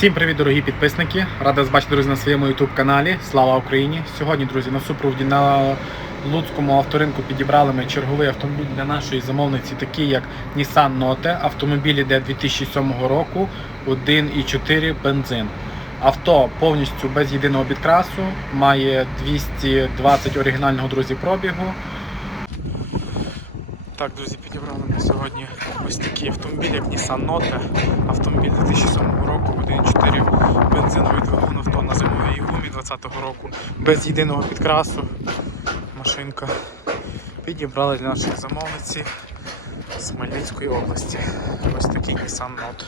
Всім привіт, дорогі підписники! Радий вас бачити, друзі, на своєму YouTube каналі. Слава Україні! Сьогодні, друзі, на супроводі на Луцькому авторинку підібрали ми черговий автомобіль для нашої замовниці, такий як Nissan Note. Автомобіль іде 2007 року, 1,4 бензин. Авто повністю без єдиного підкрасу, має 220 оригінального друзі пробігу. Так, друзі, підібрали ми сьогодні ось такий автомобіль, як Nissan Note. Автомобіль 2007 року, 1.4 бензиновий двигун авто на зимовій гумі 2020 року, без єдиного підкрасу. Машинка підібрали для нашої замовниці з Хмельницької області. Ось такий Nissan Note.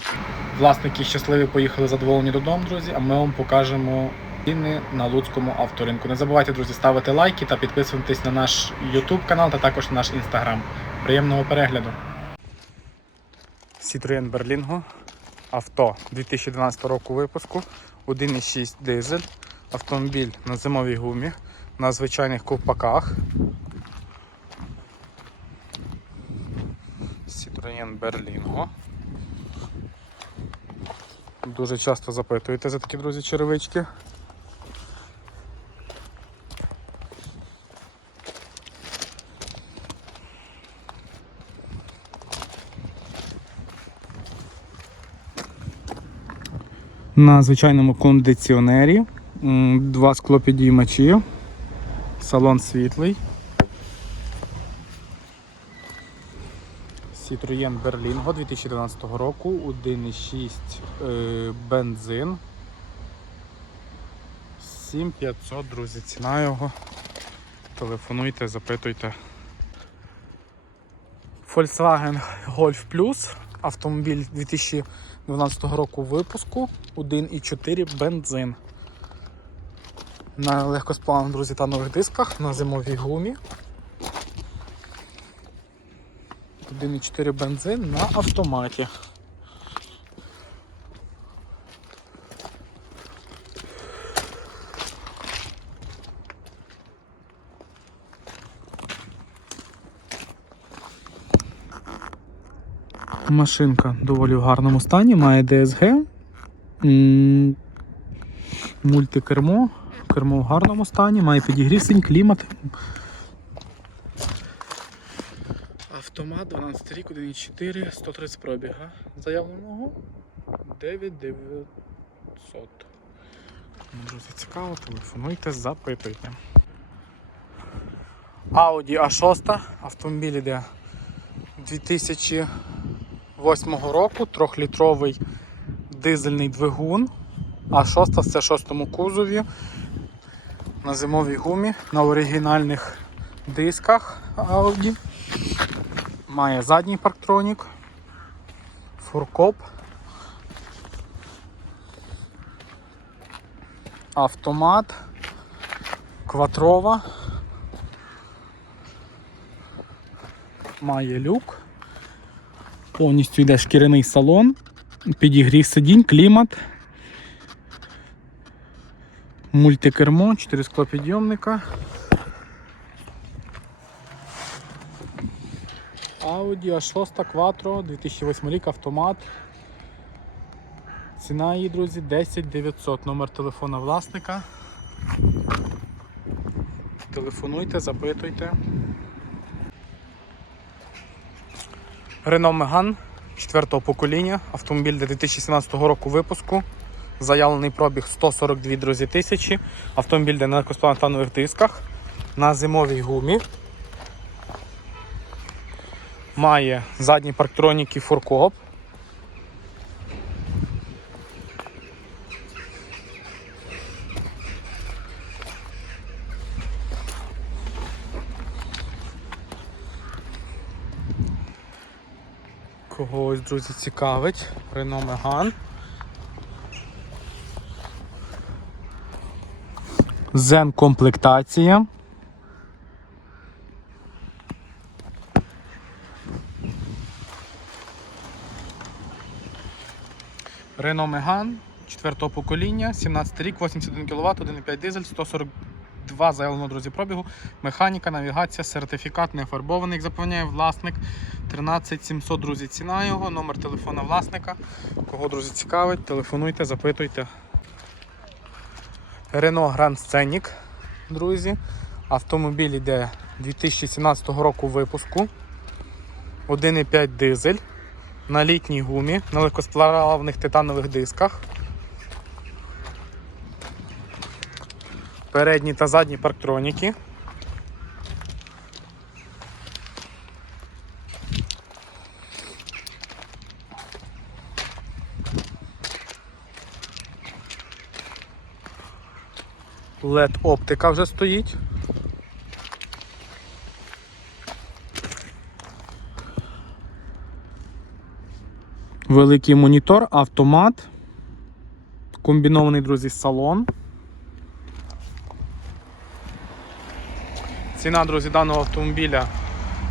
Власники щасливі поїхали задоволені додому, друзі, а ми вам покажемо ціни на Луцькому авторинку. Не забувайте, друзі, ставити лайки та підписуватись на наш YouTube канал та також на наш Instagram. Приємного перегляду. Citroen Berlingo. Авто 2012 року випуску. 1,6 дизель. Автомобіль на зимовій гумі, на звичайних ковпаках. Citroen Berlingo. Дуже часто запитуєте за такі друзі черевички. На звичайному кондиціонері. Два склопідіймачі. Салон світлий. Citroen Berlingo 2012 року, 1,6 е, бензин. 7500, друзі, ціна його. Телефонуйте, запитуйте. Volkswagen Golf Plus. Автомобіль 2012 року випуску 1,4 бензин. На легкосплавних, друзі, та нових дисках на зимовій гумі. 1,4 бензин на автоматі. Машинка доволі в гарному стані, має DSG, мультикермо, кермо в гарному стані, має підігрів синь, клімат. Автомат 12 рік, 1,4, 130 пробіга. Заявленого 9900. Друзі, цікаво, телефонуйте, запитуйте. Audi A6, автомобіль іде 2008 року, 3-літровий дизельний двигун. А6 в це шостому кузові на зимовій гумі, на оригінальних дисках Audi. Має задній парктронік, фуркоп, автомат, кватрова, має люк, повністю йде шкіряний салон, підігрів сидінь, клімат, мультикермо, 4 склопідйомника. Audi A6 Quattro 2008 рік автомат. Ціна її, друзі, 10 900. Номер телефона власника. Телефонуйте, запитуйте. Renault Megane 4 покоління. Автомобіль для 2017 року випуску. Заявлений пробіг 142 друзі, тисячі. Автомобіль де на легкосплавних дисках. На зимовій гумі. Має задні парктроніки фуркоп. Когось, друзі, цікавить. Renault Megane. Зен комплектація. Renault Megane 4 покоління, 17 рік, 81 кВт, 1,5 дизель, 142 заявлено, друзі, пробігу, механіка, навігація, сертифікат не фарбований, як запевняє власник. 13 700, друзі, ціна його, номер телефона власника. Кого, друзі, цікавить, телефонуйте, запитуйте. Renault Grand Scenic, друзі. Автомобіль йде 2017 року випуску. 1,5 дизель на літній гумі, на легкосплавних титанових дисках. Передні та задні парктроніки. LED оптика вже стоїть. Великий монітор, автомат. Комбінований, друзі, салон. Ціна, друзі, даного автомобіля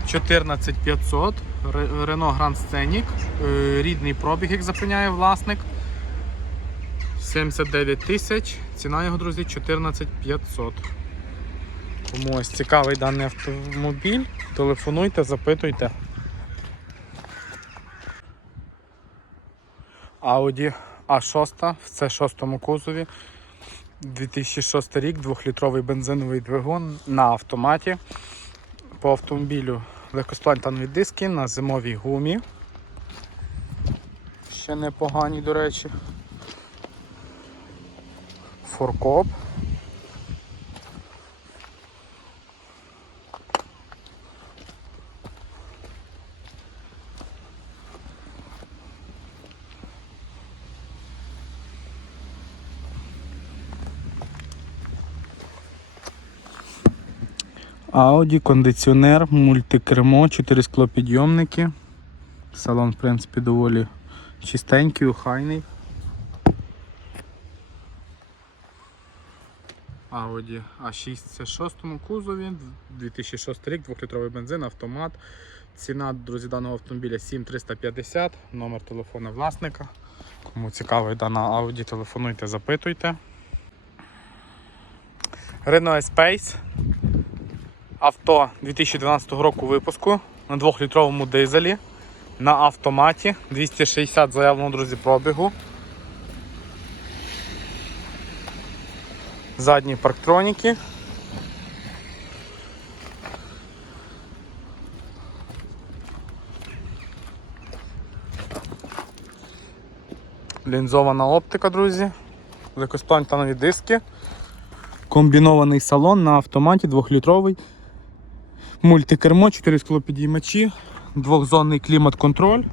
14500. Ре- Renault Grand Scenic. Рідний пробіг, як запевняє власник. 79 тисяч. Ціна його, друзі, 14500. Кому ось цікавий даний автомобіль, телефонуйте, запитуйте. Audi A6 в C6 кузові. 2006 рік, 2-літровий бензиновий двигун на автоматі. По автомобілю легкосплантанові диски на зимовій гумі. Ще непогані, до речі. Форкоп. Audi, кондиціонер, мультикермо, 4 склопідйомники. Салон, в принципі, доволі чистенький, охайний. Audi A6 це в шостому кузові, 2006 рік, 2-літровий бензин, автомат. Ціна, друзі, даного автомобіля 7350, номер телефона власника. Кому цікавий дана Audi, телефонуйте, запитуйте. Renault Space. Авто 2012 року випуску на 2-літровому дизелі на автоматі 260 заявленого, друзі, пробігу. Задні парктроніки. Лінзована оптика, друзі. Легкосплантанові диски. Комбінований салон на автоматі 2-літровий. Мультикермо, 4 склопідіймачі, двохзонний клімат-контроль.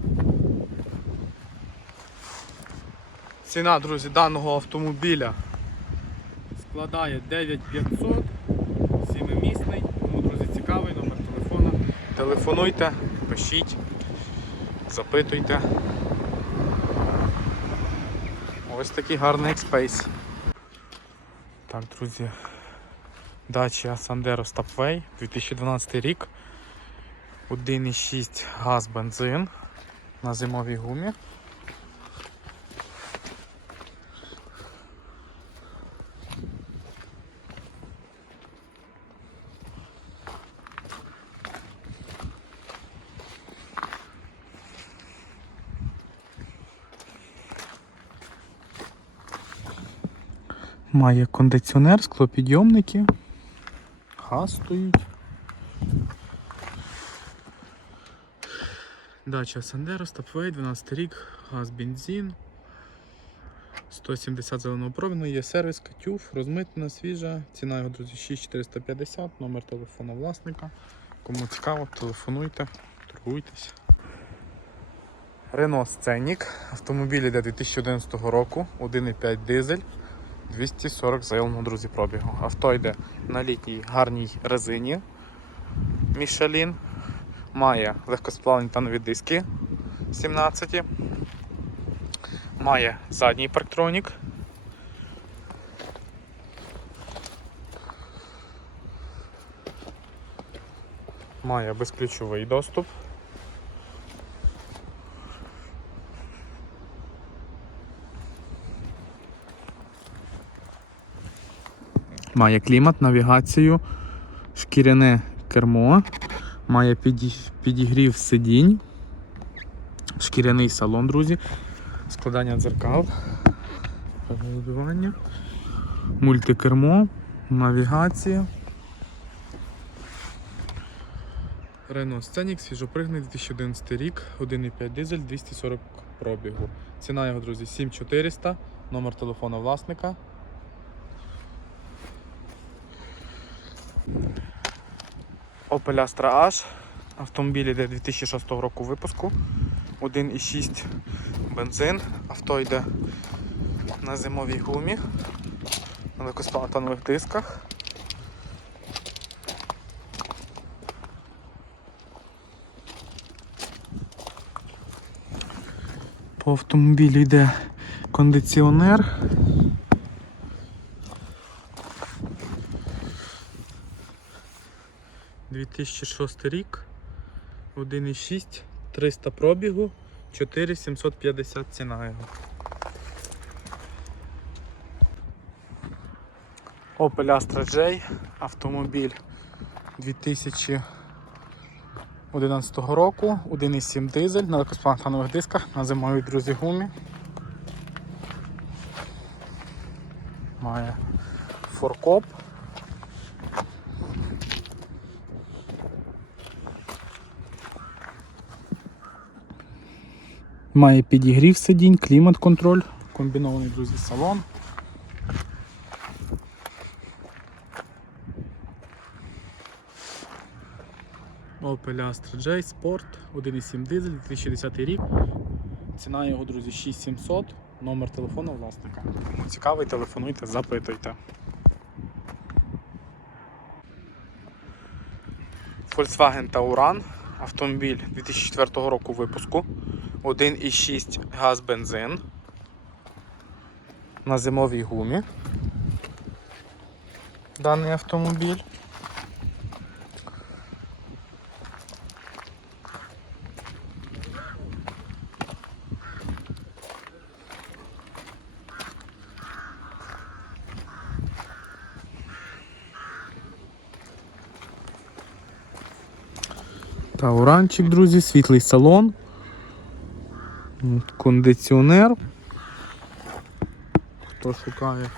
Ціна, друзі, даного автомобіля складає 9500, сімимісний. Кому, друзі, цікавий номер телефона. Телефонуйте, пишіть, запитуйте. Ось такий гарний експейс. Так, друзі, Dacia Sandero Stepway 2012 рік. 1,6 газ бензин на зимовій гумі. Має кондиціонер, склопідйомники. Газ стоїть. Дача Сандеро, Стопвей, 12 рік, газ бензин. 170 зеленого пробігу, є сервіс, катюф, розмитнена, свіжа. Ціна його, друзі, 6450, номер телефону власника. Кому цікаво, телефонуйте, торгуйтесь. Renault Scenic. Автомобіль йде 2011 року, 1,5 дизель. 240 заявленого, друзі, пробігу. Авто йде на літній гарній резині Michelin. Має легкосплавні танові диски 17. Має задній парктронік. Має безключовий доступ. Має клімат, навігацію, шкіряне кермо, має підігрів сидінь. шкіряний салон, друзі. Складання дзеркал, вибивання, мультикермо, навігація. Renault Scenic, свіжопригнаний 2011 рік, 1,5 дизель, 240 пробігу. Ціна його, друзі, 7400, номер телефона власника. Opel Astra H. Автомобіль йде 2006 року випуску. 1,6 бензин. Авто йде на зимовій гумі, на легкосплатанових дисках. По автомобілю йде кондиціонер. «2006 рік, 1,6, 300 пробігу, 4750 ціна його. Opel Astra J, автомобіль 2011 року, 1,7 дизель на легкосплантанових дисках, на зимовій друзі гумі. Має форкоп. Має підігрів сидінь, клімат-контроль, комбінований друзі салон. Opel Astra J Sport 1,7 дизель 2010 рік. Ціна його, друзі, 6700, номер телефону власника. Цікавий, телефонуйте, запитуйте. Volkswagen Tauran, автомобіль 2004 року випуску. 1,6 газ бензин. На зимовій гумі. Даний автомобіль. Тауранчик, друзі, світлий салон. Кондиціонер. Хто шукає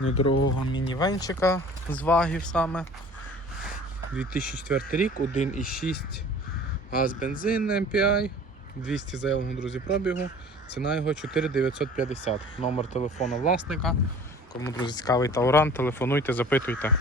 недорогого мінівенчика з вагів саме. 2004 рік, 1,6 газ бензин MPI, 200 заявленого, друзі, пробігу. Ціна його 4950. Номер телефону власника. Кому, друзі, цікавий Тауран, телефонуйте, запитуйте.